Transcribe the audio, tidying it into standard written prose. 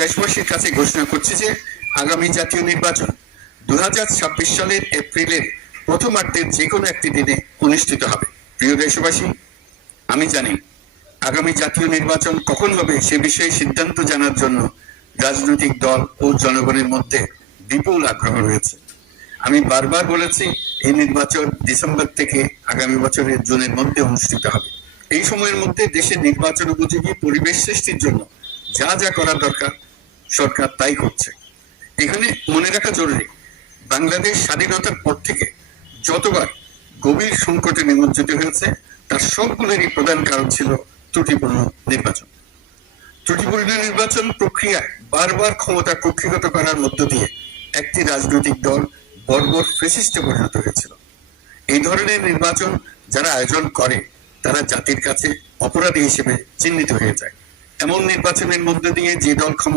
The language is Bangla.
দেশবাসীর কাছে ঘোষণা করছি যে আগামী জাতীয় নির্বাচন 2026 সালের এপ্রিলের প্রথমার্ধের যে কোনো একটি দিনে অনুষ্ঠিত হবে। প্রিয় দেশবাসী, আমি জানি আগামী জাতীয় নির্বাচন কখন হবে সে বিষয়ে সিদ্ধান্ত জানার জন্য রাজনৈতিক দল ও জনগণের মধ্যে বিপুল আগ্রহ রয়েছে। আমি বারবার বলেছি এই নির্বাচন ডিসেম্বর থেকে আগামী বছরের জুনের মধ্যে অনুষ্ঠিত হবে। এই সময়ের মধ্যে দেশের নির্বাচন উপযোগী পরিবেশ সৃষ্টির জন্য যা যা করা দরকার সরকার তাই করছে। এখানে মনে রাখা জরুরি, বাংলাদেশ স্বাধীনতার পর থেকে যতবার গভীর সংকটে নিমজ্জিত হয়েছে তার সবগুলোরই প্রধান কারণ ছিল ত্রুটিপূর্ণ নির্বাচন। ত্রুটিপূর্ণ নির্বাচন প্রক্রিয়ায় বারবার ক্ষমতা কক্ষিগত করার মধ্য দিয়ে একটি রাজনৈতিক দল বর্বর ফ্যাসিস্টে পরিণত হয়েছিল। এই ধরনের নির্বাচন যারা আয়োজন করে তারা জাতির কাছে অপরাধী হিসেবে চিহ্নিত হয়ে যায়। এমন নির্বাচনের মধ্য দিয়ে যে দল ক্ষমতা